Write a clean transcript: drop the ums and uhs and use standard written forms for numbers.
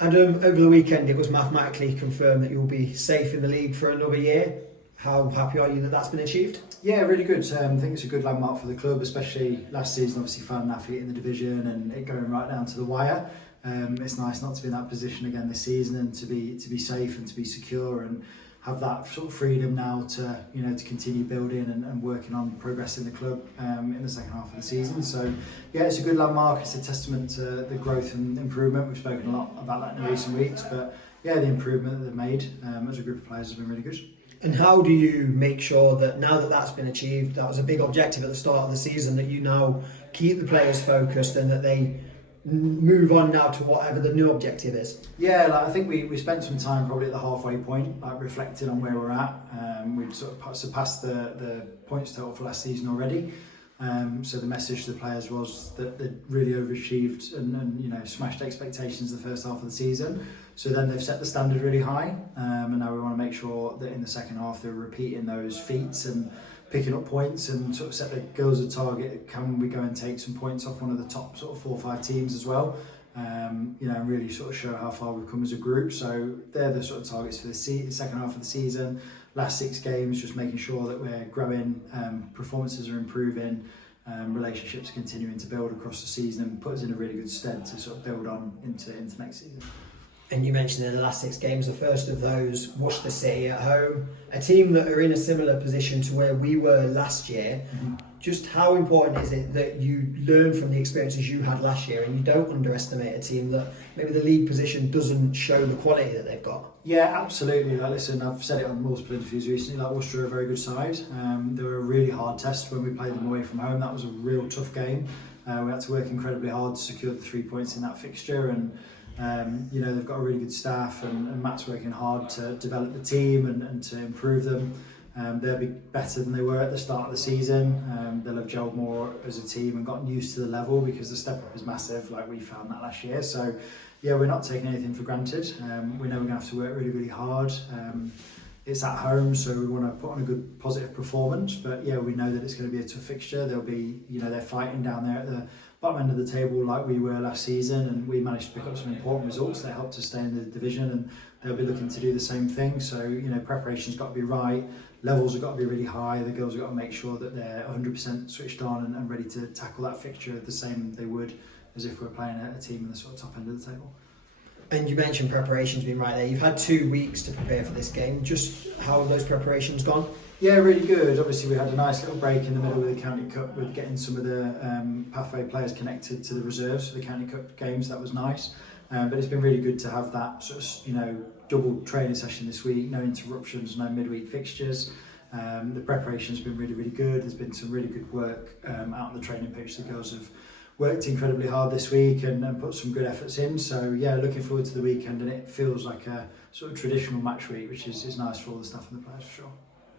And over the weekend, it was mathematically confirmed that you'll be safe in the league for another year. How happy are you that that's been achieved? Yeah, really good. I think it's a good landmark for the club, especially last season. Obviously, found an athlete in the division and it going right down to the wire. It's nice not to be in that position again this season and to be safe and to be secure and have that sort of freedom now to to continue building and working on progressing the club in the second half of the season. So yeah, it's a good landmark. It's a testament to the growth and improvement. We've spoken a lot about that in recent weeks, but yeah, the improvement that they've made as a group of players has been really good. And how do you make sure that now that that's been achieved, that was a big objective at the start of the season, that you now keep the players focused and that they move on now to whatever the new objective is? Yeah, I think we spent some time probably at the halfway point, reflecting on where we're at. We'd sort of surpassed the points total for last season already. So the message to the players was that they'd really overachieved and smashed expectations the first half of the season. So then they've set the standard really high, and now we want to make sure that in the second half they're repeating those feats and picking up points and sort of set the girls a target. Can we go and take some points off one of the top sort of 4 or 5 teams as well? And really sort of show how far we've come as a group. So they're the sort of targets for the second half of the season. Last 6 games, just making sure that we're growing, performances are improving, relationships are continuing to build across the season and put us in a really good stead to sort of build on into next season. And you mentioned in the last 6 games, the first of those, Worcester City at home, a team that are in a similar position to where we were last year. Mm-hmm. Just how important is it that you learn from the experiences you had last year and you don't underestimate a team that maybe the league position doesn't show the quality that they've got? Yeah, absolutely. Listen, I've said it on multiple interviews recently, Worcester are a very good side. They were a really hard test when we played them away from home. That was a real tough game. We had to work incredibly hard to secure the 3 points in that fixture, and they've got a really good staff and Matt's working hard to develop the team and to improve them. They'll be better than they were at the start of the season. They'll have gelled more as a team and gotten used to the level because the step up is massive, like we found that last year. So yeah, we're not taking anything for granted. We know we're going to have to work really, really hard. It's at home, so we want to put on a good positive performance, but yeah, we know that it's going to be a tough fixture. They'll be, they're fighting down there at the bottom end of the table like we were last season, and we managed to pick up some important results that helped us stay in the division, and they'll be looking to do the same thing. So preparation's got to be right, levels have got to be really high, the girls have got to make sure that they're 100% switched on and ready to tackle that fixture the same they would as if we're playing a team in the sort of top end of the table. And you mentioned preparation's been right there. You've had 2 weeks to prepare for this game. Just how have those preparations gone? Yeah, really good. Obviously, we had a nice little break in the middle of the County Cup with getting some of the pathway players connected to the reserves for the County Cup games. That was nice. But it's been really good to have that sort of, double training session this week. No interruptions, no midweek fixtures. The preparation's been really, really good. There's been some really good work out on the training pitch. The girls have worked incredibly hard this week and put some good efforts in. So yeah, looking forward to the weekend, and it feels like a sort of traditional match week, which is nice for all the staff and the players for sure.